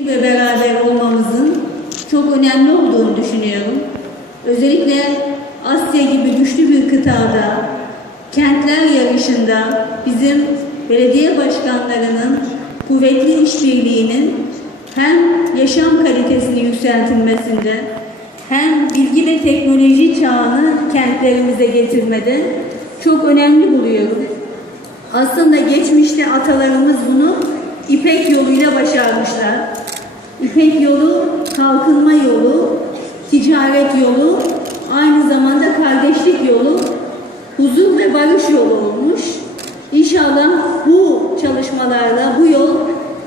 ve beraber olmamızın çok önemli olduğunu düşünüyorum. Özellikle Asya gibi güçlü bir kıtada, kentler yarışında bizim belediye başkanlarının kuvvetli işbirliğinin hem yaşam kalitesini yükseltilmesinde hem bilgi ve teknoloji çağını kentlerimize getirmede çok önemli buluyorum. Aslında geçmişte atalarımız bunu İpek yoluyla başarmışlar. İpek yolu kalkınma yolu, ticaret yolu, aynı zamanda kardeşlik yolu, huzur ve barış yolu olmuş. İnşallah bu çalışmalarla bu yol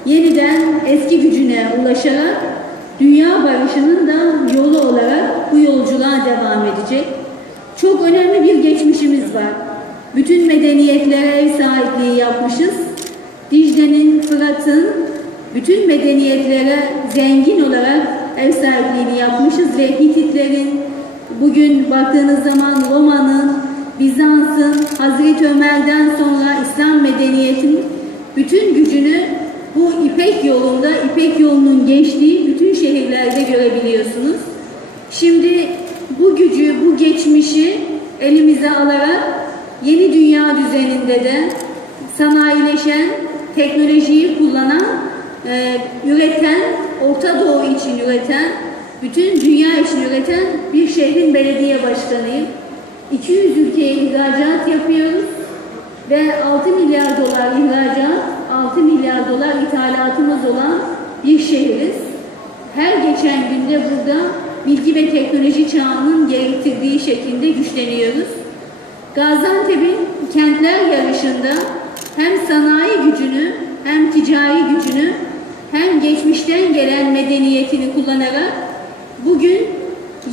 yeniden eski gücüne ulaşarak dünya barışının da yolu olarak bu yolculuğa devam edecek. Çok önemli bir geçmişimiz var. Bütün medeniyetlere ev sahipliği yapmışız. Dicle'nin, Fırat'ın bütün medeniyetlere zengin olarak ev sahipliğini yapmışız ve Hititlerin, bugün baktığınız zaman Roma'nın, Bizans'ın, Hazreti Ömer'den sonra İslam medeniyetinin bütün gücünü bu İpek yolunda, İpek yolunun geçtiği bütün şehirlerde görebiliyorsunuz. Şimdi bu gücü, bu geçmişi elimize alarak yeni dünya düzeninde de sanayileşen, teknolojiyi kullanan, e, üreten, Orta Doğu için üreten, bütün dünya için üreten bir şehrin belediye başkanıyım. 200 ülkeye ihracat yapıyoruz ve 6 milyar dolar ihracat, 6 milyar dolar ithalatımız olan bir şehiriz. Her geçen günde burada bilgi ve teknoloji çağının gerektirdiği şekilde güçleniyoruz. Gaziantep'in kentler yarışında hem sanayi gücünü hem ticari gücünü hem geçmişten gelen medeniyetini kullanarak bugün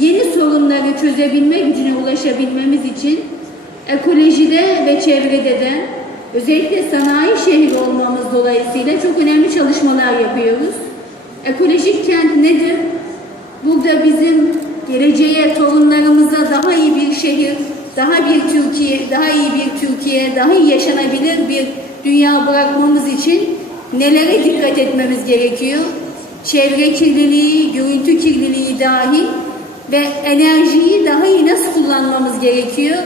yeni sorunları çözebilme gücüne ulaşabilmemiz için ekolojide ve çevrede de özellikle sanayi şehri olmamız dolayısıyla çok önemli çalışmalar yapıyoruz. Ekolojik kent nedir? Burada bizim geleceğe, torunlarımıza daha iyi bir şehir, daha bir Türkiye, daha iyi bir Türkiye, daha iyi yaşanabilir bir dünya bırakmamız için nelere dikkat etmemiz gerekiyor? Çevre kirliliği, görüntü kirliliği dahil ve enerjiyi daha iyi nasıl kullanmamız gerekiyor?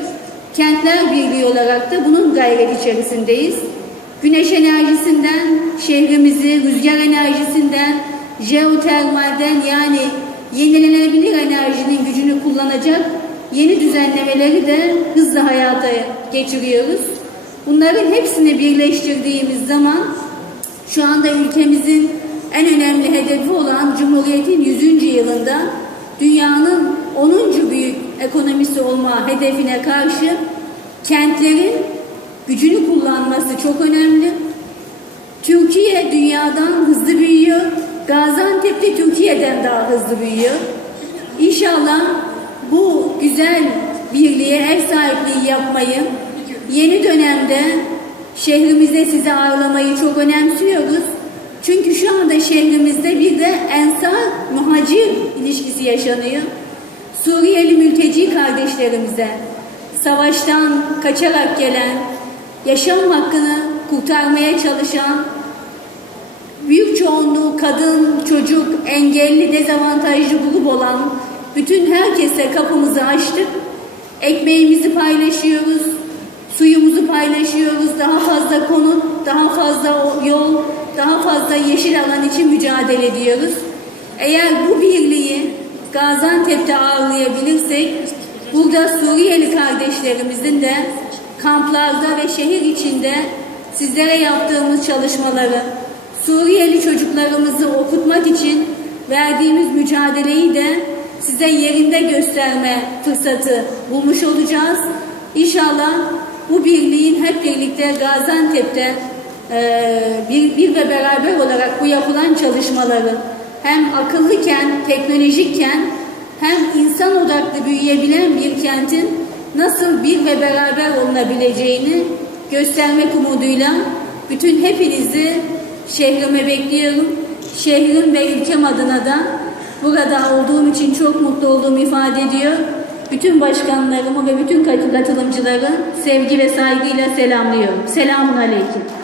Kentler Birliği olarak da bunun gayret içerisindeyiz. Güneş enerjisinden şehrimizi, rüzgar enerjisinden, jeotermalden yani yenilenebilir enerjinin gücünü kullanacak yeni düzenlemeleri de hızla hayata geçiriyoruz. Bunların hepsini birleştirdiğimiz zaman şu anda ülkemizin en önemli hedefi olan Cumhuriyet'in 100. yılında dünyanın 10. büyük ekonomisi olma hedefine karşı kentlerin gücünü kullanması çok önemli. Türkiye dünyadan hızlı büyüyor. Gaziantep de Türkiye'den daha hızlı büyüyor. İnşallah bu güzel birliğe ev sahipliği yapmayı yeni dönemde şehrimizde sizi ağırlamayı çok önemsiyoruz. Çünkü şu anda şehrimizde bir de ensar muhacir ilişkisi yaşanıyor. Suriyeli mülteci kardeşlerimize savaştan kaçarak gelen, yaşam hakkını kurtarmaya çalışan büyük çoğunluğu kadın, çocuk, engelli, dezavantajlı grup olan bütün herkese kapımızı açtık. Ekmeğimizi paylaşıyoruz, suyumuzu paylaşıyoruz, daha konut, daha fazla yol, daha fazla yeşil alan için mücadele ediyoruz. Eğer bu birliği Gaziantep'te ağırlayabilirsek, burada Suriyeli kardeşlerimizin de kamplarda ve şehir içinde sizlere yaptığımız çalışmaları, Suriyeli çocuklarımızı okutmak için verdiğimiz mücadeleyi de size yerinde gösterme fırsatı bulmuş olacağız. İnşallah bu birliğin hep birlikte Gaziantep'te e, bir, bir ve beraber olarak bu yapılan çalışmaları hem akıllıken, teknolojikken hem insan odaklı büyüyebilen bir kentin nasıl bir ve beraber olunabileceğini göstermek umuduyla bütün hepinizi şehrime bekliyorum. Şehrim ve ülkem adına da burada olduğum için çok mutlu olduğumu ifade ediyor. Bütün başkanlarımı ve bütün katılımcıları sevgi ve saygıyla selamlıyorum. Selamun Aleyküm.